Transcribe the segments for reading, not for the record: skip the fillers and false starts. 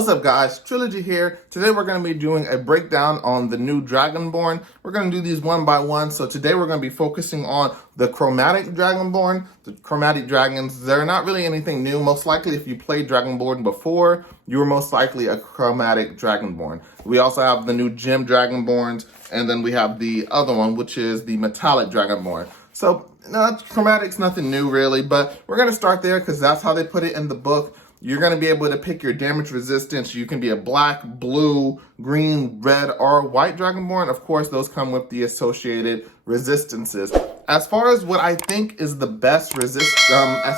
What's up guys, Trilogy here. Today we're going to be doing a breakdown on the new Dragonborn. We're going to do these one by one. So today we're going to be focusing on the Chromatic Dragonborn. The Chromatic Dragons, they're not really anything new. Most likely if you played Dragonborn before, you were most likely a Chromatic Dragonborn. We also have the new Gem Dragonborns, and then we have the other one, which is the Metallic Dragonborn. So Chromatic's nothing new really, but we're going to start there because that's how they put it in the book. You're going to be able to pick your damage resistance. You can be a black, blue, green, red, or white Dragonborn. Of course, those come with the associated resistances. As far as what I think is the best as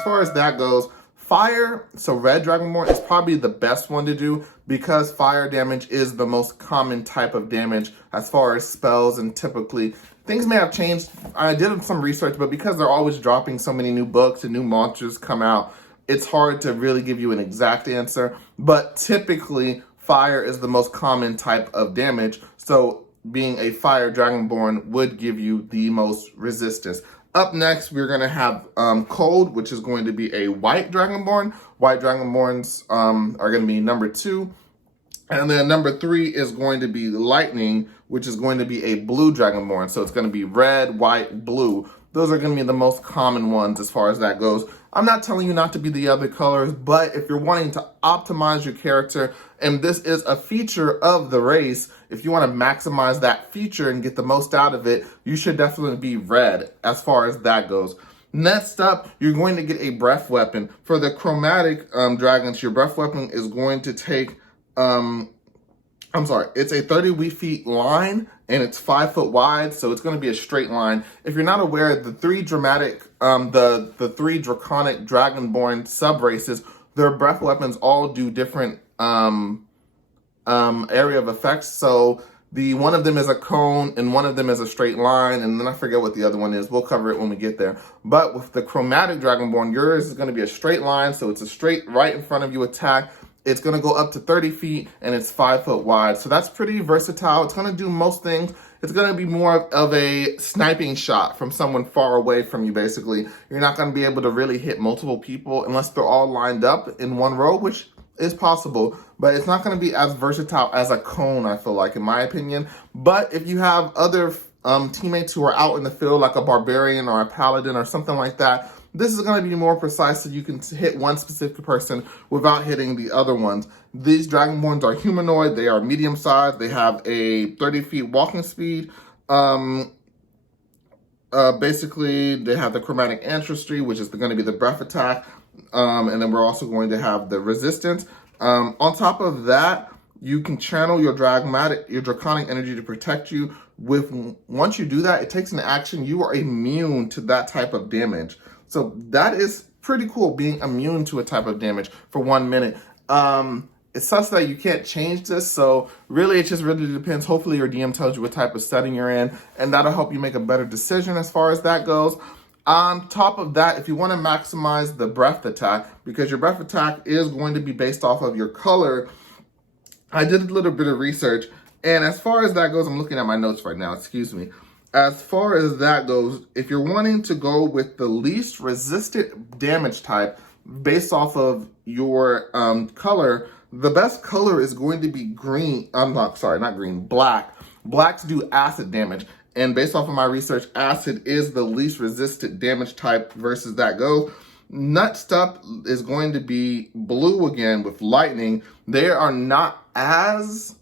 far as that goes, fire, so red Dragonborn is probably the best one to do because fire damage is the most common type of damage as far as spells, and typically things may have changed. I did some research, but because they're always dropping so many new books and new monsters come out, it's hard to really give you an exact answer, but typically fire is the most common type of damage. So being a fire Dragonborn would give you the most resistance. Up next, we're going to have cold, which is going to be a white Dragonborn. White Dragonborns are going to be number 2. And then number 3 is going to be lightning, which is going to be a blue Dragonborn. So it's going to be red, white, blue. Those are going to be the most common ones as far as that goes. I'm not telling you not to be the other colors, but if you're wanting to optimize your character, and this is a feature of the race, if you want to maximize that feature and get the most out of it, you should definitely be red as far as that goes. Next up, you're going to get a breath weapon. For the chromatic dragons, your breath weapon is going to take, it's a 30 feet line, and it's 5 foot wide, so it's going to be a straight line. If you're not aware, the three draconic Dragonborn sub-races, their breath weapons all do different area of effects. So one of them is a cone, and one of them is a straight line, and then I forget what the other one is. We'll cover it when we get there. But with the Chromatic Dragonborn, yours is going to be a straight line, so it's a straight right in front of you attack. It's going to go up to 30 feet, and it's 5 foot wide. So that's pretty versatile. It's going to do most things. It's going to be more of a sniping shot from someone far away from you, basically. You're not going to be able to really hit multiple people unless they're all lined up in one row, which is possible. But it's not going to be as versatile as a cone, I feel like, in my opinion. But if you have other teammates who are out in the field, like a barbarian or a paladin or something like that, this is going to be more precise so you can hit one specific person without hitting the other ones. These Dragonborns are humanoid. They are medium sized. They have a 30 feet walking speed. Basically, they have the chromatic ancestry, which is going to be the breath attack. And then we're also going to have the resistance. On top of that, you can channel your draconic energy to protect you. Once you do that, it takes an action. You are immune to that type of damage. So that is pretty cool, being immune to a type of damage for 1 minute. It sucks that you can't change this, so really it just really depends. Hopefully your DM tells you what type of setting you're in, and that'll help you make a better decision as far as that goes. On top of that, if you want to maximize the breath attack, because your breath attack is going to be based off of your color, I did a little bit of research, and as far as that goes, I'm looking at my notes right now, excuse me. As far as that goes, if you're wanting to go with the least resistant damage type based off of your color, the best color is going to be green. Not green, black. Blacks do acid damage. And based off of my research, acid is the least resistant damage type versus that goes. Next up is going to be blue again with lightning. They are not as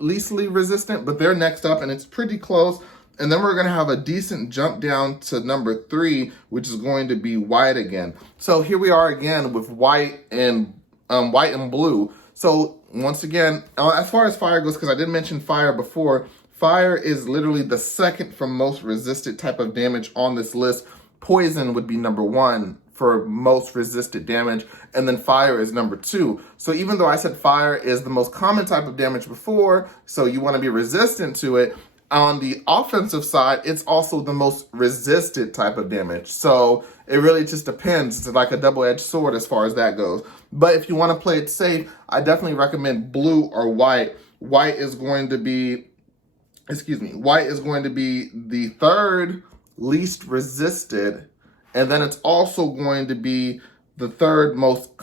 leastly resistant, but they're next up, and it's pretty close. And then we're going to have a decent jump down to number 3, which is going to be white again. So here we are again with white and blue. So once again, as far as fire goes, because I did mention fire before, fire is literally the second from most resistant type of damage on this list. Poison would be number 1 for most resistant damage, and then fire is number 2. So even though I said fire is the most common type of damage before, so you want to be resistant to it, on the offensive side, it's also the most resistant type of damage. So it really just depends. It's like a double-edged sword as far as that goes. But if you want to play it safe, I definitely recommend blue or white. White is going to be the third least resisted, and then it's also going to be the third most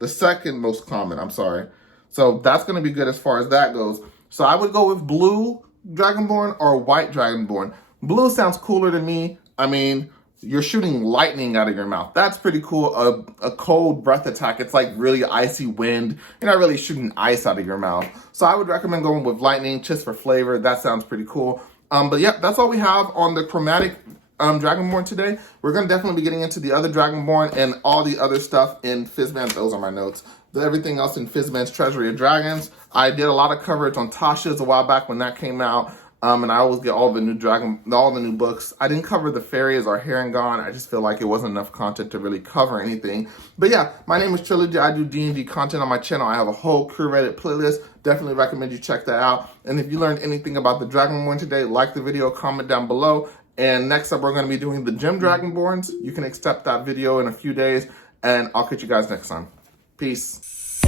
The second most common, I'm sorry. So that's going to be good as far as that goes. So I would go with blue Dragonborn or white Dragonborn. Blue sounds cooler to me. I mean, you're shooting lightning out of your mouth. That's pretty cool. A cold breath attack. It's like really icy wind. You're not really shooting ice out of your mouth. So I would recommend going with lightning just for flavor. That sounds pretty cool. But yeah, that's all we have on the chromatic Dragonborn today. We're going to definitely be getting into the other Dragonborn and all the other stuff in Fizban's. Those are my notes. But everything else in Fizban's Treasury of Dragons. I did a lot of coverage on Tasha's a while back when that came out. And I always get all the new books. I didn't cover the fairies or Harengon. I just feel like it wasn't enough content to really cover anything. But yeah, my name is Trilogy. I do D&D content on my channel. I have a whole curated playlist. Definitely recommend you check that out. And if you learned anything about the Dragonborn today, like the video, comment down below. And next up, we're going to be doing the Gem Dragonborns. You can accept that video in a few days. And I'll catch you guys next time. Peace.